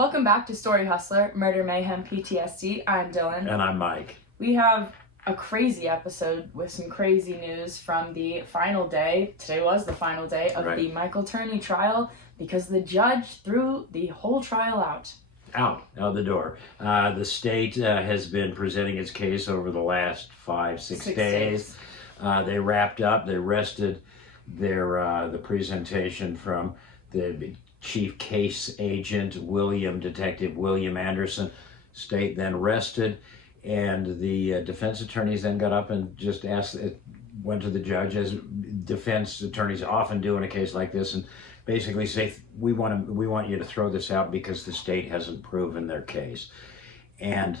Welcome back to Story Hustler, Murder, Mayhem, PTSD. I'm Dylan. And I'm Mike. We have a crazy episode with some crazy news from the final day. Today was the final day of the Michael Turney trial because the judge threw the whole trial out. Out the door. The state has been presenting its case over the last 5-6 days. They wrapped up. They rested the presentation from the chief case agent, Detective William Anderson. State then rested, and the defense attorneys then got up and just went to the judge, as defense attorneys often do in a case like this, and basically say, we want you to throw this out because the state hasn't proven their case. And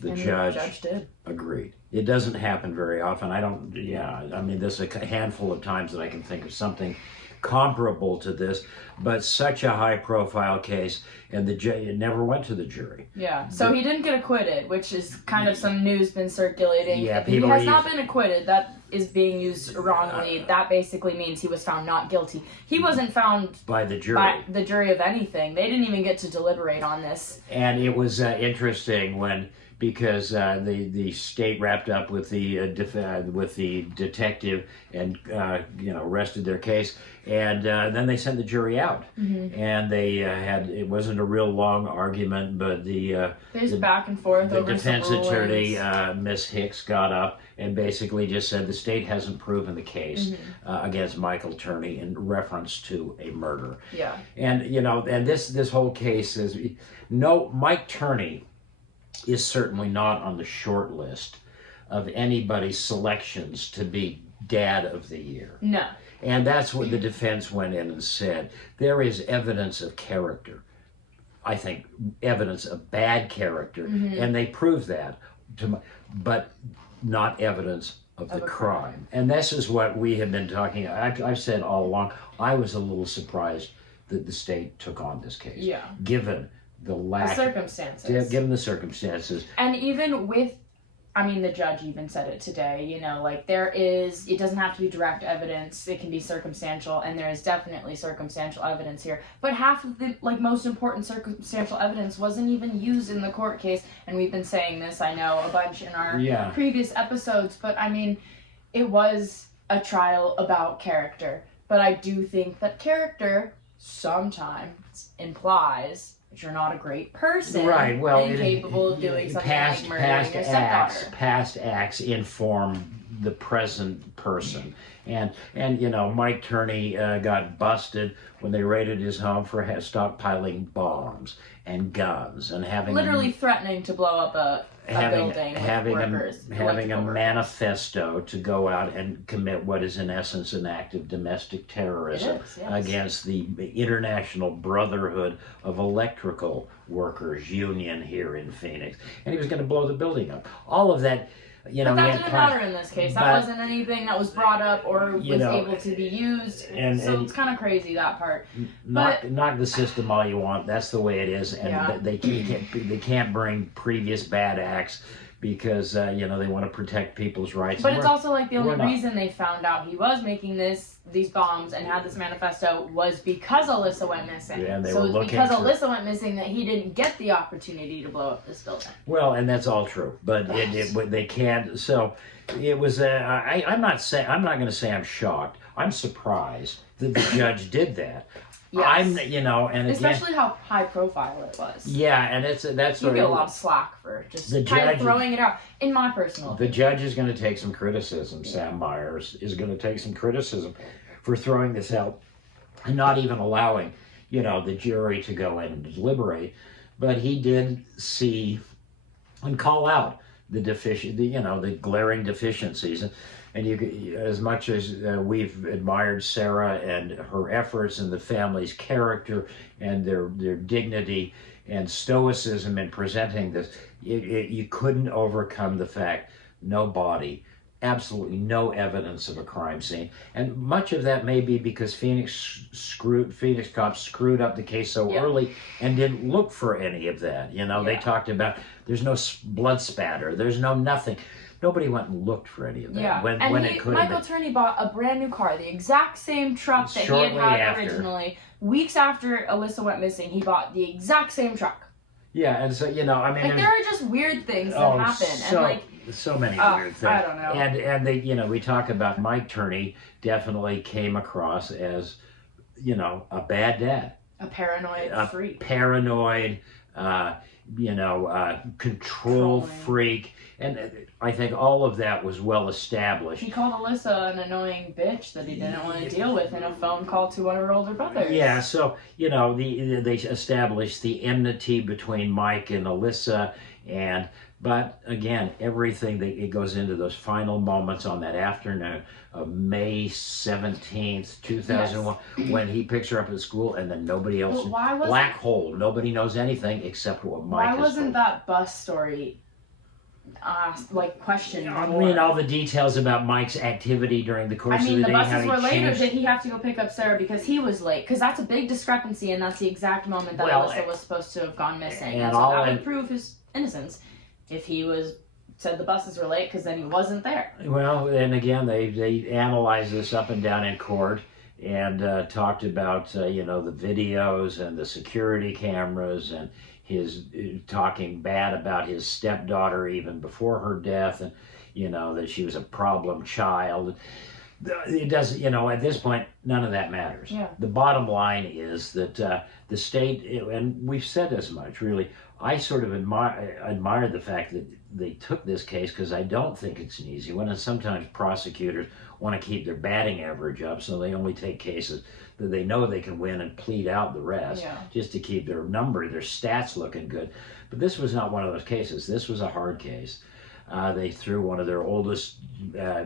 the judge did. Agreed. It doesn't happen very often. There's a handful of times that I can think of something comparable to this, but such a high-profile case, and it never went to the jury. Yeah, so he didn't get acquitted, which is kind of some news been circulating. Yeah, he has not been acquitted. That is being used wrongly. That basically means he was found not guilty. He wasn't found by the jury of anything. They didn't even get to deliberate on this. And it was interesting because the state wrapped up with the detective and rested their case, and then they sent the jury out. Mm-hmm. And it wasn't a real long argument, but there's back and forth. The defense attorney, Miss Hicks, got up and basically just said the state hasn't proven the case against Michael Turney in reference to a murder. Yeah. And this whole case is Mike Turney is certainly not on the short list of anybody's selections to be Dad of the Year. No. And that's what the defense went in and said. There is evidence of character. I think evidence of bad character, and they proved that, but not evidence of the crime. And this is what we have been talking about. I've said all along, I was a little surprised that the state took on this case. Yeah. Given the circumstances. Given the circumstances. And even with, the judge even said it today, it doesn't have to be direct evidence, it can be circumstantial, and there is definitely circumstantial evidence here. But half of the, most important circumstantial evidence wasn't even used in the court case, and we've been saying this, I know, a bunch in our previous episodes, but it was a trial about character. But I do think that character sometimes implies that you're not a great person, right? Well, incapable of doing something like murdering your stepdaughter. Past acts inform the present person, and Mike Turney got busted when they raided his home for stockpiling bombs and guns and having threatening to blow up a building, having a manifesto to go out and commit what is in essence an act of domestic terrorism against the International Brotherhood of Electrical Workers Union here in Phoenix, and he was going to blow the building up. All of that. But that didn't matter in this case. That wasn't anything that was brought up or was able to be used. So it's kind of crazy, that part. Knock the system all you want. That's the way it is, and they can't bring previous bad acts because they want to protect people's rights. But it's also the only reason they found out he was making these bombs and had this manifesto was because Alyssa went missing. Yeah, and so it's because Alyssa went missing that he didn't get the opportunity to blow up this building. Well, and that's all true, but they can't. So it was. I'm not going to say I'm shocked. I'm surprised that the judge did that. Yes. And especially how high profile it was. Yeah, and that's you get a lot of slack for just throwing it out. In my personal opinion. The judge is going to take some criticism. Sam Myers is going to take some criticism for throwing this out and not even allowing, the jury to go in and deliberate. But he did see and call out the glaring deficiencies. And as much as we've admired Sarah and her efforts and the family's character and their dignity and stoicism in presenting this, you couldn't overcome the fact no body, absolutely no evidence of a crime scene. And much of that may be because Phoenix cops screwed up the case so early and didn't look for any of that. They talked about there's no blood spatter, there's no nothing. Nobody went and looked for any of that. Yeah, when it could have been. Michael Turney bought a brand new car, the exact same truck that he had originally, weeks after Alyssa went missing, he bought the exact same truck. Yeah, and so, you know, I mean, Like, there are just weird things that happen. So, and like, so many weird things. I don't know. And they, you know, we talk about Mike Turney definitely came across as, you know, a bad dad. A paranoid freak. Paranoid, control freak. And I think all of that was well established. He called Alyssa an annoying bitch that he didn't want to deal with in a phone call to one of her older brothers. Yeah, so, you know, they established the enmity between Mike and Alyssa, but again, everything it goes into those final moments on that afternoon of May 17th, 2001, when he picks her up at school, and then nobody else. Black hole. Nobody knows anything except what Mike has told. Why wasn't that bus story questioned more? I mean, all the details about Mike's activity during the course of the day. The buses were late, or did he have to go pick up Sarah because he was late? Because that's a big discrepancy, and that's the exact moment that Alyssa was supposed to have gone missing. And so that would prove his innocence if he said the buses were late, because then he wasn't there. Well, and again, they analyzed this up and down in court and talked about, the videos and the security cameras and his talking bad about his stepdaughter even before her death, and, that she was a problem child. It doesn't, at this point, none of that matters. Yeah. The bottom line is that the state, and we've said as much, really, I sort of admire the fact that they took this case, because I don't think it's an easy one. And sometimes prosecutors want to keep their batting average up, so they only take cases that they know they can win and plead out the rest, just to keep their stats looking good. But this was not one of those cases. This was a hard case. They threw one of their oldest,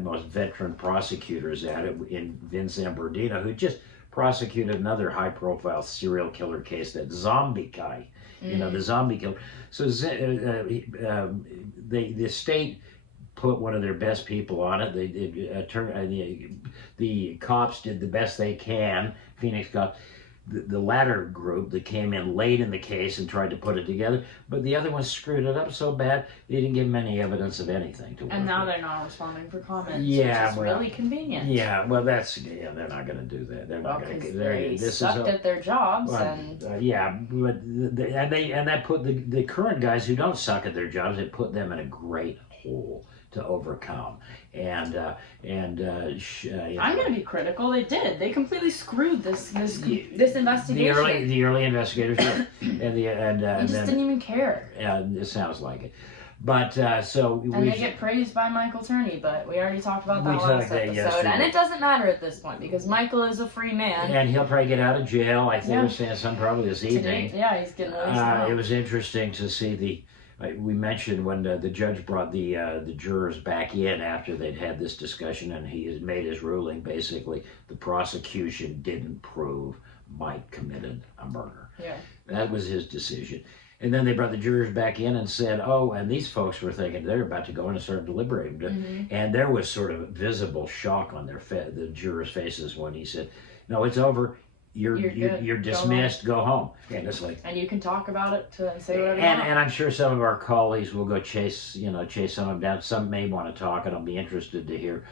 most veteran prosecutors at it, in Vince Ambrodino, who just prosecuted another high-profile serial killer case, that zombie guy. The zombie killer. So the state put one of their best people on it. The cops did the best they can. Phoenix cops. The latter group that came in late in the case and tried to put it together, but the other one screwed it up so bad they didn't give them any evidence of anything to work And now with. they're not responding for comments, Yeah, which is really convenient. Yeah, well, they're not going to do that. They're not going to. They sucked at their jobs, yeah, but that put the current guys who don't suck at their jobs. It put them in a great hole to overcome, and I'm going to be critical. They did. They completely screwed this investigation. The early investigators did, and they just didn't even care. It sounds like it, but they get praised by Michael Turney, but we already talked about that last episode, and it doesn't matter at this point because Michael is a free man, and he'll probably get out of jail. I think we're saying some probably this evening. Yeah, he's getting released. It was interesting to see we mentioned when the judge brought the jurors back in after they'd had this discussion, and he has made his ruling. Basically, the prosecution didn't prove Mike committed a murder. Yeah. That was his decision. And then they brought the jurors back in and said, oh, and these folks were thinking they're about to go in and start deliberating. Mm-hmm. And there was sort of visible shock on the jurors' faces when he said, no, it's over. You're dismissed. Go home. And it's like, and you can talk about it and say whatever you want. want. And I'm sure some of our colleagues will go chase some of them down. Some may want to talk, and I'll be interested to hear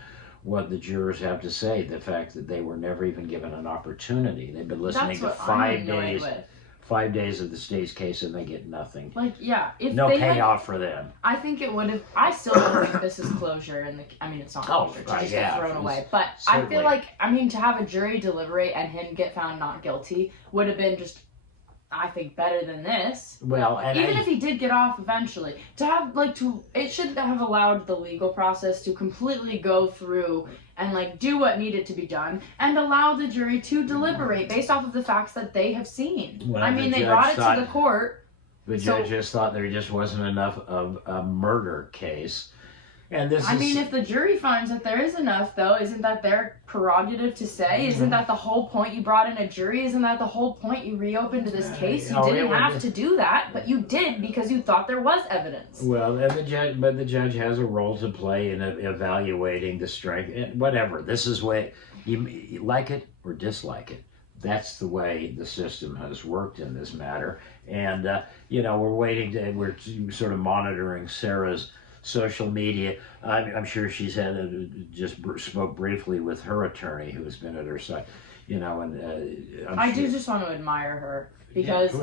what the jurors have to say. The fact that they were never even given an opportunity. They've been listening to 5 days. 5 days of the state's case, and they get nothing. If no payoff for them. I think it would have. I still don't think this is closure, it's not closure to just get thrown away. But certainly. I feel like, to have a jury deliberate and him get found not guilty would have been just, I think, better than this. Well, and even if he did get off eventually, it should have allowed the legal process to completely go through and do what needed to be done, and allow the jury to deliberate based off of the facts that they have seen. Well, they brought it to the court. The judge just thought there just wasn't enough of a murder case. And if the jury finds that there is enough, though, isn't that their prerogative to say? Mm-hmm. Isn't that the whole point you brought in a jury? Isn't that the whole point you reopened this case? You didn't have to do that, but you did because you thought there was evidence. Well, and the judge has a role to play in evaluating the strength. And whatever. This is way you like it or dislike it. That's the way the system has worked in this matter. And we're sort of monitoring Sarah's social media. I'm sure she's had just spoke briefly with her attorney, who has been at her side. you know, and I do just want to admire her because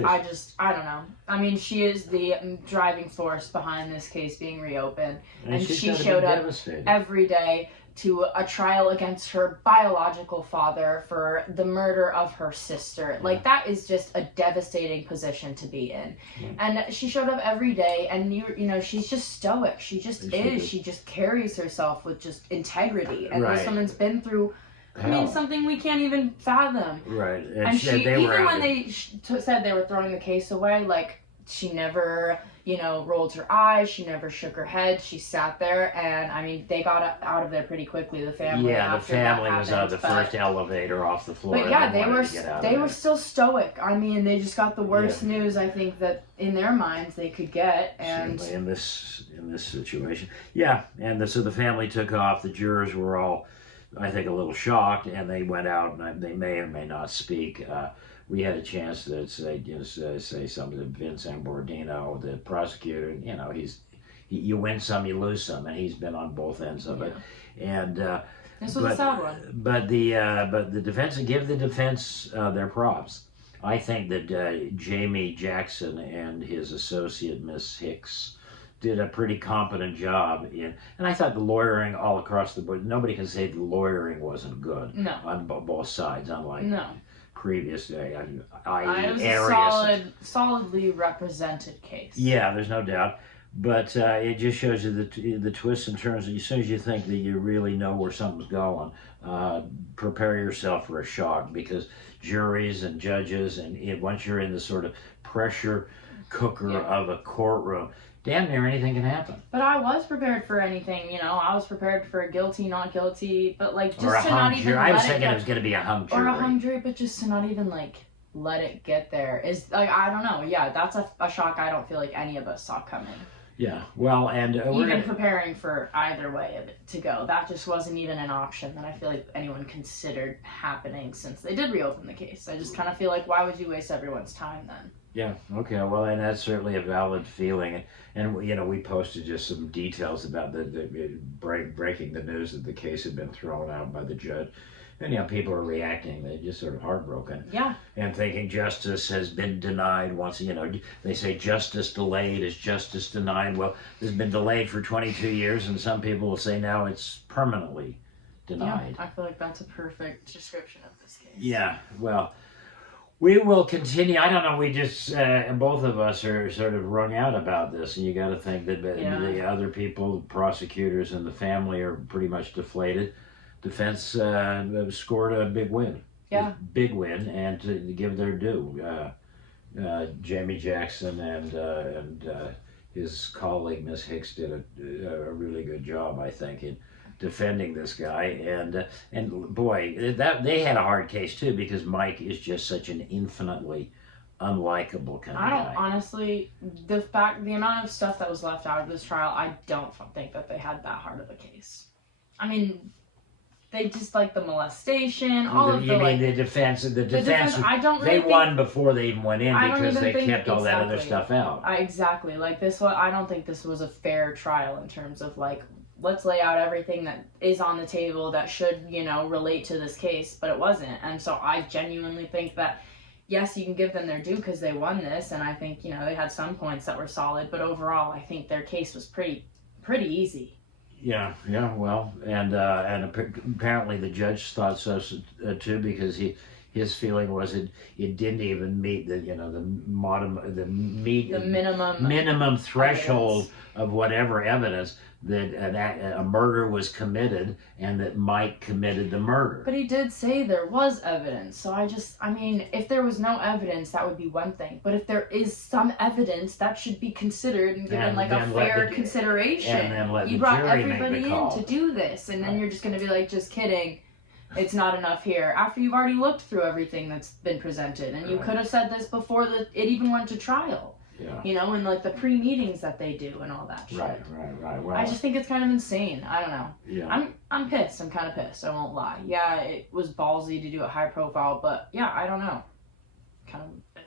I don't know. I mean, she is the driving force behind this case being reopened, and she showed up every day to a trial against her biological father for the murder of her sister. Yeah. Like, that is just a devastating position to be in. Yeah. And she showed up every day, and you know, she's just stoic. She just is. She just carries herself with just integrity. And this woman's been through, I mean, something we can't even fathom. Right. And she, even when they said they were throwing the case away, like, she never, you know, rolled her eyes. She never shook her head. She sat there, and I mean, they got out of there pretty quickly. The family. Yeah, the family was on the first elevator off the floor. But yeah, they were still stoic. I mean, they just got the worst news I think that in their minds they could get, and certainly in this situation, yeah. And so the family took off. The jurors were all, I think, a little shocked, and they went out, and they may or may not speak. We had a chance to say something to Vince Ambordino, the prosecutor. You know, you win some, you lose some, and he's been on both ends of it. And this was a sad one. But the defense, give the defense their props. I think that Jamie Jackson and his associate Miss Hicks did a pretty competent job and I thought the lawyering all across the board. Nobody can say the lawyering wasn't good. No. On both sides, unlike. No. Previous it was a solidly represented case. Yeah, there's no doubt. But it just shows you the twists and turns. As soon as you think that you really know where something's going, prepare yourself for a shock, because juries and judges, and once you're in the sort of pressure cooker of a courtroom, damn near anything can happen. But I was prepared for anything, you know. I was prepared for a guilty, not guilty, but like just to not even. I was thinking it was going to be a hung jury. Or a hung jury, but just to not even like let it get there is like, I don't know. Yeah, that's a shock I don't feel like any of us saw coming. Yeah, well, and even preparing for either way of it to go, that just wasn't even an option that I feel like anyone considered happening since they did reopen the case. I just kind of feel like, why would you waste everyone's time then? Yeah, okay, well, and that's certainly a valid feeling. And you know, we posted just some details about the breaking the news that the case had been thrown out by the judge. And, you know, people are reacting. They're just sort of heartbroken. Yeah. And thinking justice has been denied once, you know, they say justice delayed is justice denied. Well, it's been delayed for 22 years, and some people will say now it's permanently denied. Yeah, I feel like that's a perfect description of this case. Yeah, well, we will continue. I don't know, we just, both of us are sort of wrung out about this, and you got to think that the other people, prosecutors and the family, are pretty much deflated. Defense scored a big win. Yeah. Big win, and to give their due. Jamie Jackson and his colleague, Miss Hicks, did a really good job, I think, in defending this guy. And boy, that they had a hard case, too, because Mike is just such an infinitely unlikable kind of guy. Honestly, the amount of stuff that was left out of this trial, I don't think that they had that hard of a case. I mean, they just like the molestation, the defense? The defense. They won before they even went in because they kept all that other stuff out. Exactly. Like this one, I don't think this was a fair trial in terms of like, let's lay out everything that is on the table that should, you know, relate to this case, but it wasn't. And so I genuinely think that, yes, you can give them their due because they won this, and I think, you know, they had some points that were solid, but overall, I think their case was pretty easy. Yeah, well, and apparently the judge thought so too, because his feeling was it didn't even meet the minimum threshold of whatever evidence that a murder was committed and that Mike committed the murder. But he did say there was evidence, so I mean, if there was no evidence, that would be one thing. But if there is some evidence, that should be considered and given like a fair consideration. And then let you brought everybody in to do this, and then you're just going to be like, just kidding. It's not enough here. After you've already looked through everything that's been presented, and you could have said this before it even went to trial. Yeah. You know, and like the pre-meetings that they do and all that shit. Right. Well, I just think it's kind of insane. I don't know. Yeah. I'm pissed. I'm kind of pissed. I won't lie. Yeah, it was ballsy to do it high profile, but yeah, I don't know. Kind of.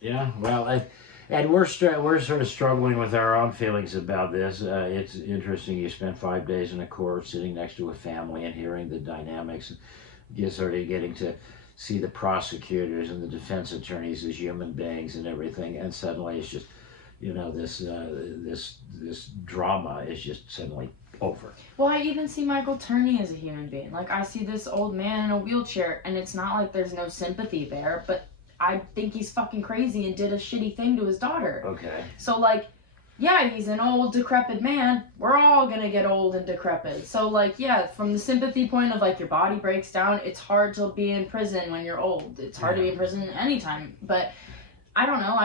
Yeah. Well, and we're sort of struggling with our own feelings about this. It's interesting. You spent 5 days in a court, sitting next to a family, and hearing the dynamics, just sort of getting to see the prosecutors and the defense attorneys as human beings and everything, and suddenly it's just, this drama is just suddenly over. Well, I even see Michael Turney as a human being. Like, I see this old man in a wheelchair, and it's not like there's no sympathy there, but I think he's fucking crazy and did a shitty thing to his daughter. Okay. So, like, yeah, he's an old, decrepit man. We're all gonna get old and decrepit. So, like, yeah, from the sympathy point of, like, your body breaks down, it's hard to be in prison when you're old. It's hard to be in prison anytime. But, I don't know,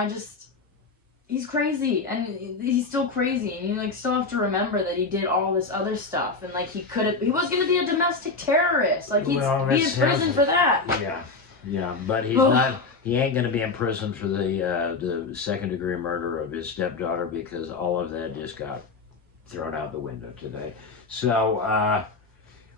he's crazy, and he's still crazy, and you, like, still have to remember that he did all this other stuff, and, like, he was gonna be a domestic terrorist. Like, he'd be in prison for that. Yeah, but he's not. He ain't going to be in prison for the second-degree murder of his stepdaughter, because all of that just got thrown out the window today. So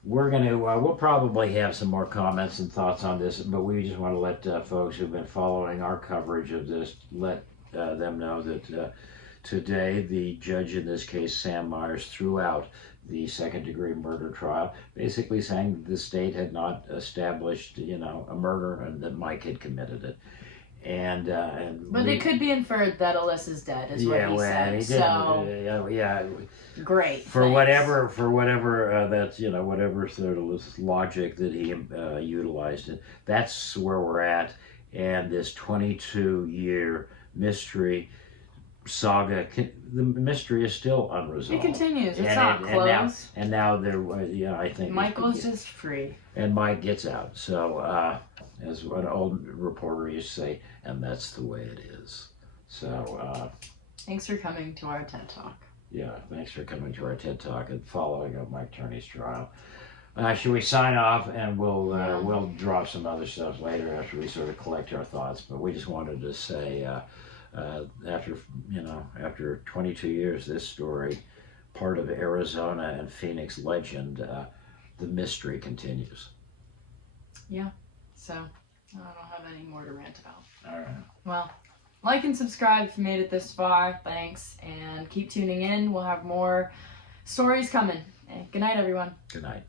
we'll probably have some more comments and thoughts on this, but we just want to let folks who've been following our coverage of this, let them know that today the judge in this case, Sam Myers, threw out the second-degree murder trial, basically saying that the state had not established, a murder and that Mike had committed it. But it could be inferred that Alyssa's dead, is what he said. He so great. For whatever that's whatever sort of logic that he utilized, it. That's where we're at, and this 22-year mystery saga, the mystery is still unresolved. It continues. It's not closed. And now I think Michael's just free. And Mike gets out. So, as an old reporter used to say, and that's the way it is. So, thanks for coming to our TED Talk. Yeah, thanks for coming to our TED Talk and following up Mike Turney's trial. Should we sign off, and we'll drop some other stuff later after we sort of collect our thoughts. But we just wanted to say, after 22 years, this story, part of Arizona and Phoenix legend, the mystery continues. Yeah. So I don't have any more to rant about. All right. Well, like and subscribe if you made it this far. Thanks, and keep tuning in. We'll have more stories coming. Good night, everyone. Good night.